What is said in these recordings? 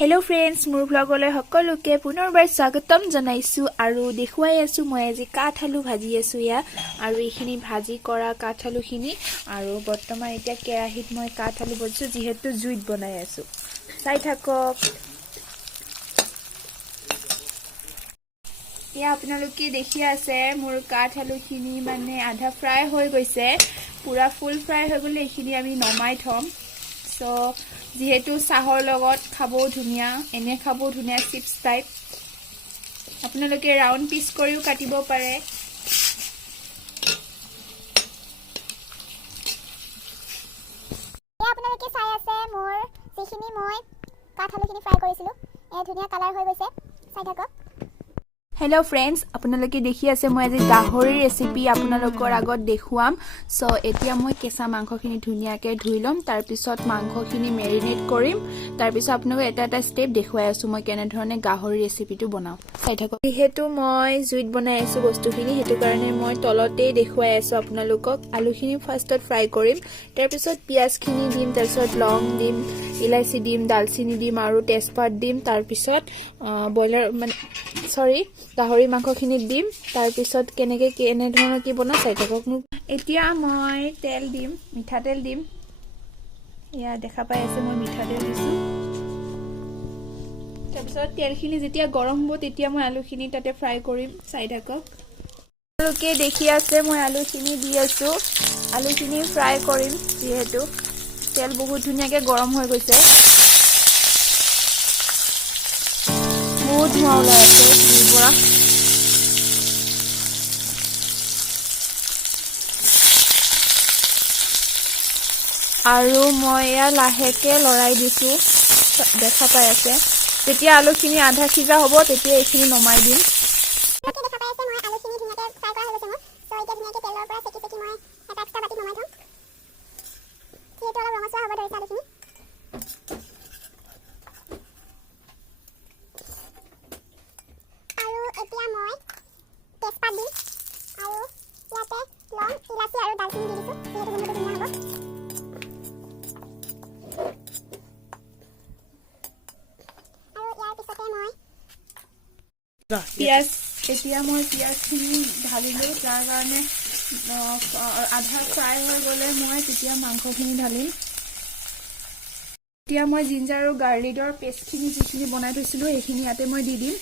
hello friends मोर ब्लगলৈ সকলোকে পুনৰবাৰ স্বাগতম জনাইছো আৰু দেখুৱাই আছো মই আজি কাঠালু ভাজি আছো ইয়া আৰু এইখিনি ভাজি কৰা কাঠালুখিনি আৰু বৰ্তমান এতিয়া কেৰাহীত মই কাঠালু ভাজিছো যিহেতু জুইত বনাই আছো চাই থাকক ইয়া আপোনালোকে দেখি আছে মোৰ কাঠালুখিনি মানে আধা ফ্ৰাই হৈ গৈছে পুৰা ফুল ফ্ৰাই হৈ গলে এইখিনি আমি নমাই থম So, যিহেতু চাহৰ লগত খাবও ধুনিয়া এনে খাবও ধুনিয়া চিপস টাইপ আপোনালোকে ৰাউন্ড পিস কৰিও কাটিব পাৰে আপোনালোকে চাই আছে মোৰ যিখিনি মই কাঠালুখিনি ফ্ৰাই কৰিছিলো ধুনিয়া কালাৰ হৈ গৈছে চাই থাকক हेलो फ्रेंड्स আপোনালোকে দেখি আছে মই আজি গাহৰি ৰেচিপি আপোনালোকৰ আগত দেখুৱাম সো এতিয়া মই কেঁচা মাংসখিনি ধুনিয়াকে ধুই লম তাৰ পিছত মাংসখিনি মেৰিনেট কৰিম তাৰ পিছত আপোনালোকক এটা এটা স্টেপ দেখুৱাই আছো মই কেনে ধৰণে গাহৰি ৰেচিপিটো বনাও চাই থাকক যেহেতু মই জুইত বনাই আছো বস্তুখিনি হেতু কাৰণে মই তলতে দেখুৱাই আছো আপোনালোকক আলুখিনি ফাৰ্ষ্টত ফ্ৰাই কৰিম তাৰ পিছত পিয়াজখিনি দিম তাৰ পিছত লং দিম ইলাইচি দিম দালচিনি দিম আৰু তেজপাত দিম তাৰ পিছত বয়লাৰ মানে সৰি গাহৰি মাংসখিনি দিম তাৰ পিছত কেনে ধৰণৰ কি বনা চাই থাকক এতিয়া মই তেল দিম মিঠাতেল দিম ইয়া দেখা পাই আছে মই মিঠাতেল দিছো তাৰ পিছত তেলখিনি যেতিয়া গৰম হ'ব তেতিয়া মই আলুখিনি তাতে ফ্ৰাই কৰিম চাই থাকক আপোনালোকে দেখি আছে মই আলুখিনি দি আছো আলুখিনি ফ্ৰাই কৰিম যিহেতু তেল বহুত ধুনিয়াকে গৰম হৈ গৈছে বহুত ধোঁৱা ওলাই আছে পৰা আৰু মই ইয়া লাহেকে লৰাই দিছো দেখা পাই আছে যেতিয়া আলুখিনি আধা সিজা হ'ব তেতিয়া এইখিনি নমাই দিম দেখা পাই আছে মই আলুখিনি ধুনিয়াকে ফ্ৰাই কৰা হৈ গৈছে মোৰ সো এতিয়া ধুনিয়াকে তেলৰ পৰা সেকি মই এটা এক্সট্ৰা বাটি নমাই থম যিহেতু অলপ ৰঙচুৱা হ'ব ধৰিছে আলুখিনি আৰু এতিয়া মই তেজপাত দিম আৰু ইয়াতে লং ইলাচি আৰু দালচিনি দি দিছো যিহেতু গোন্ধটো ধুনীয়া হ'ব পিয়াজ এতিয়া মই পিয়াজখিনি ঢালিলো যাৰ কাৰণে আধা ফ্ৰাই হৈ গলে মই তেতিয়া মাংসখিনি ঢালিম এতিয়া মই জিঞ্জাৰ আৰু গাৰ্লিকৰ পেষ্টখিনি যিখিনি বনাই থৈছিলো এইখিনি ইয়াতে মই দি দিম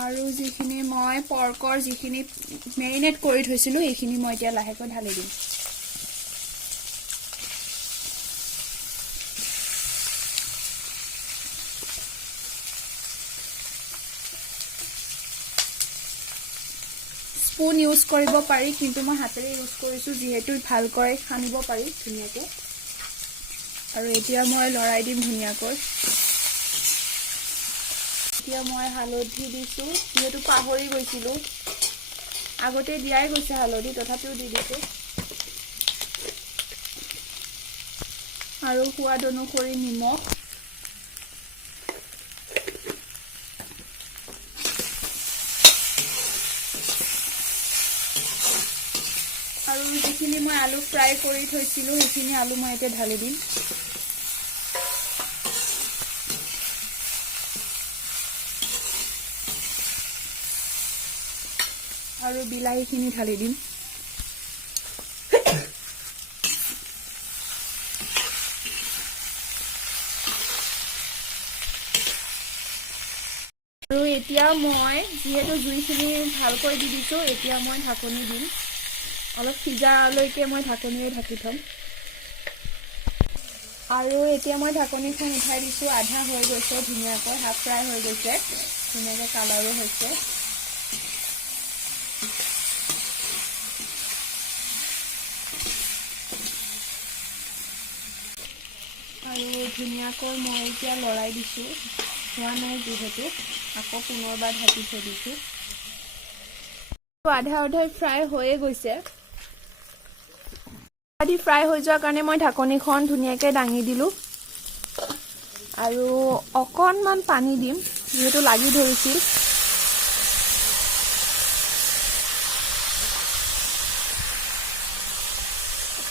আৰু যিখিনি মই পৰ্কৰ যিখিনি মেৰিনেট কৰি থৈছিলো এইখিনি মই এতিয়া লাহেকৈ ঢালি দিম স্পুন ইউজ কৰিব পাৰি কিন্তু মই হাতেৰে ইউজ কৰিছো যিহেতু ভালকৈ সানিব পাৰি ধুনিয়াকৈ আৰু এতিয়া মই লৰাই দিম ধুনিয়াকৈ এতিয়া মই হালধি দিছো যেহেতু পাহৰি গৈছিলো আগতে দিয়াই গৈছে হালধি তথাপিও দি দিছো আৰু সোৱাদ অনুসৰি নিমখ আৰু যিখিনি মই আলু ফ্ৰাই কৰি থৈছিলো সেইখিনি আলু মই এতিয়া ঢালি দিম আৰু বিলাহীখিনি ঢালি দিম আৰু এতিয়া মই যিহেতু জুইখিনি ভালকৈ দি দিছো এতিয়া মই ঢাকনি দিম অলপ সিজালৈকে মই ঢাকনিৰে ঢাকি থম আৰু এতিয়া মই ঢাকনিখন উঠাই দিছো আধা হৈ গৈছে ধুনীয়াকৈ হাফ ফ্ৰাই হৈ গৈছে ধুনীয়াকৈ কালাৰো হৈছে আৰু ধুনীয়াকৈ মই এতিয়া লৰাই দিছো হোৱা নাই যিহেতু আকৌ পুনৰবাৰ ঢাকি থৈ দিছো আধা ফ্ৰাই হৈয়ে গৈছে আদি ফ্ৰাই হৈ যোৱাৰ কাৰণে মই ঢাকনিখন ধুনীয়াকৈ দাঙি দিলো আৰু অকণমান পানী দিম যিহেতু লাগি ধৰিছিল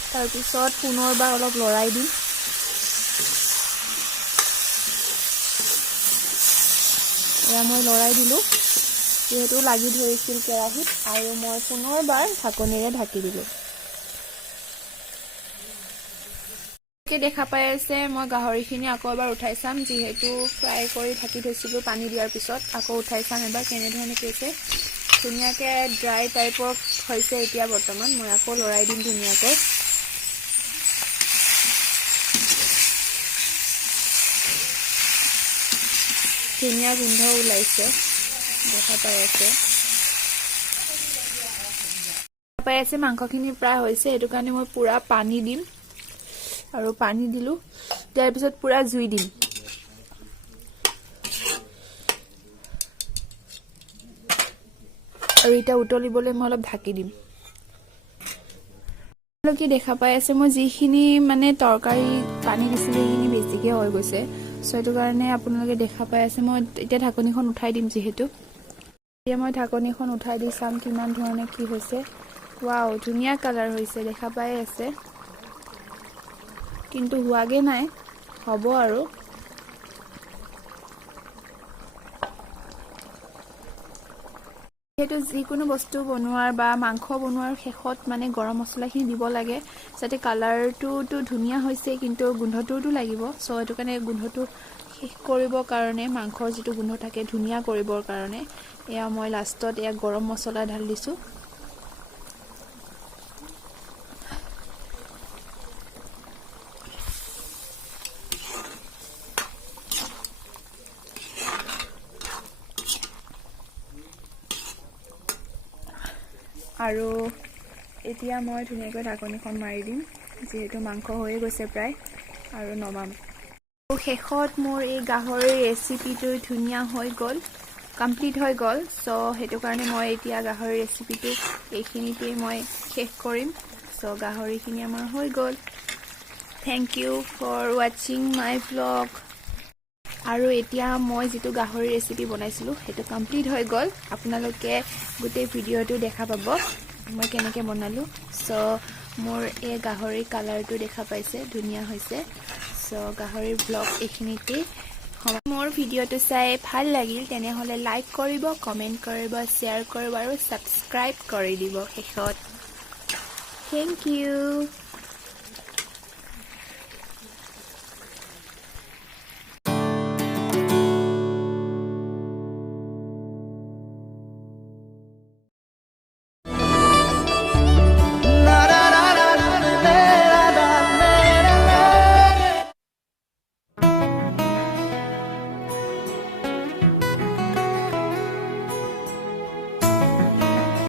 তাৰপিছত পুনৰবাৰ অলপ লৰাই দিম এয়া মই লৰাই দিলোঁ যিহেতু লাগি ধৰিছিল কেৰাহীত আৰু মই পুনৰবাৰ ঢাকনিৰে ঢাকি দিলোঁ দেখা পাই আছে মই গাহৰিখিনি আকৌ এবাৰ উঠাই চাম যিহেতু ফ্ৰাই কৰি ঢাকি থৈছিলোঁ পানী দিয়াৰ পিছত আকৌ উঠাই চাম এবাৰ কেনেধৰণে কৈছে ধুনীয়াকৈ ড্ৰাই টাইপৰ হৈছে এতিয়া বৰ্তমান মই আকৌ লৰাই দিম ধুনীয়াকৈ ধুনীয়া গোন্ধ ওলাইছে দেখা পাই আছে মাংসখিনি প্ৰায় হৈছে সেইটো কাৰণে মই পুৰা পানী দিম আৰু পানী দিলোঁ তাৰ পিছত পুৰা জুই দিম আৰু এটা উতলিবলৈ মই অলপ ঢাকি দিম আপোনালোকে দেখা পাই আছে মই যিখিনি মানে তৰকাৰী পানী দিছিলোঁ সেইখিনি বেছিকৈ হৈ গৈছে চ' সেইটো কাৰণে আপোনালোকে দেখা পাই আছে মই এতিয়া ঢাকনিখন উঠাই দিম যিহেতু এতিয়া মই ঢাকনিখন উঠাই দি চাম কিমান ধৰণে কি হৈছে ৱাও ধুনীয়া কালাৰ হৈছে দেখা পাই আছে কিন্তু হোৱাগে নাই হ'ব আৰু যেহেতু যিকোনো বস্তু বনোৱাৰ বা মাংস বনোৱাৰ শেষত মানে গৰম মছলাখিনি দিব লাগে যাতে কালাৰটোতো ধুনীয়া হৈছে কিন্তু গোন্ধটোতো লাগিব চ' সেইটো কাৰণে গোন্ধটো শেষ কৰিবৰ কাৰণে মাংসৰ যিটো গোন্ধ থাকে ধুনীয়া কৰিবৰ কাৰণে এয়া মই লাষ্টত এয়া গৰম মছলা ঢালি দিছোঁ আৰু এতিয়া মই ধুনীয়াকৈ ঢাকনিখন মাৰি দিম যিহেতু মাংস হৈয়ে গৈছে প্ৰায় আৰু নমাম শেষত মোৰ এই গাহৰিৰ ৰেচিপিটো ধুনীয়া হৈ গ'ল কমপ্লিট হৈ গ'ল চ' সেইটো কাৰণে মই এতিয়া গাহৰিৰ ৰেচিপিটো এইখিনিতেই মই শেষ কৰিম চ' গাহৰিখিনি আমাৰ হৈ গ'ল থেংক ইউ ফৰ ৱাচিং মাই ভ্লগ আৰু এতিয়া মই যিটো গাহৰি ৰেচিপি বনাইছিলোঁ সেইটো কমপ্লিট হৈ গ'ল আপোনালোকে গোটেই ভিডিঅ'টো দেখা পাব মই কেনেকৈ বনালোঁ চ' মোৰ এই গাহৰি কালাৰটো দেখা পাইছে ধুনীয়া হৈছে চ' গাহৰিৰ ভ্লগ এইখিনিতেই মোৰ ভিডিঅ'টো চাই ভাল লাগিল তেনেহ'লে লাইক কৰিব কমেণ্ট কৰিব শ্বেয়াৰ কৰিব আৰু ছাবস্ক্ৰাইব কৰি দিব শেষত থেংক ইউ